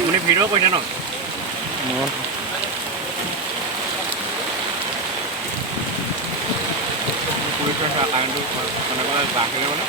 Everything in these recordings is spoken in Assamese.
মানে ভিডিঅ' কৰিছে ন কাৰেণ্টটো মানে বাঢ়িলে মানে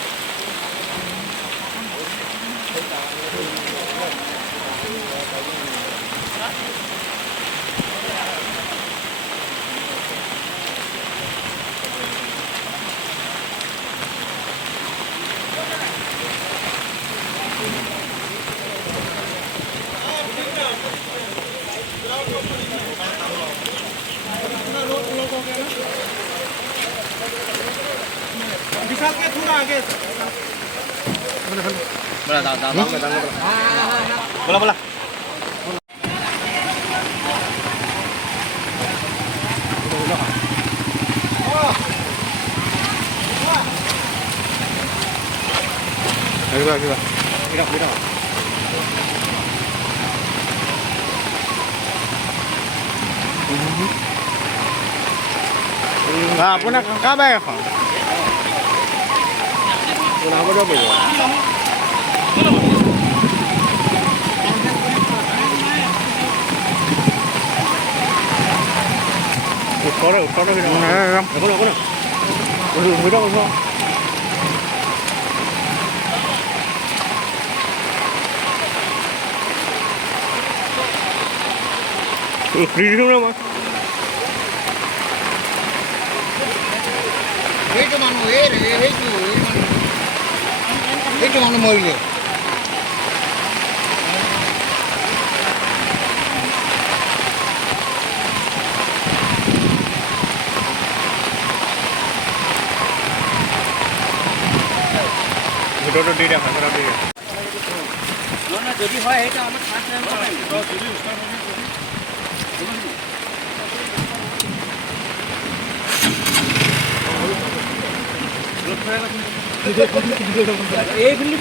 विशाल के थोड़ा आगे बोला बोला बोला আপোনাক কাবাই এখন বনাব যাব উঠৰে সেইটো মানুহ সেইটো মানুহ মৰিলে ভিডিঅ'টো দি দিয়া যদি হয় সেইটো আমাক এই বুলি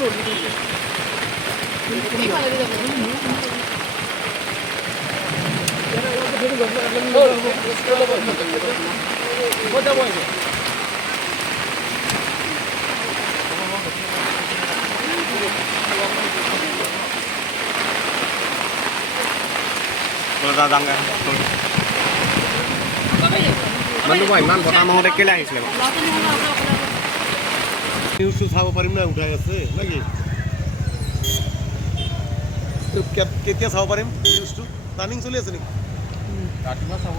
মানুহ ইমান বতাহ মাহতে কেলে আহিছিলে নিউজটো চাব পাৰিম না উঠাই আছে নেকি কেতিয়া চাব পাৰিম নিউজটো টাৰ্ণিং চলি আছে নেকি ৰাতিপুৱা চাব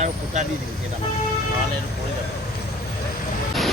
আৰু ফুটা দি দিম কেইটামান নহ'লে পৰি যাব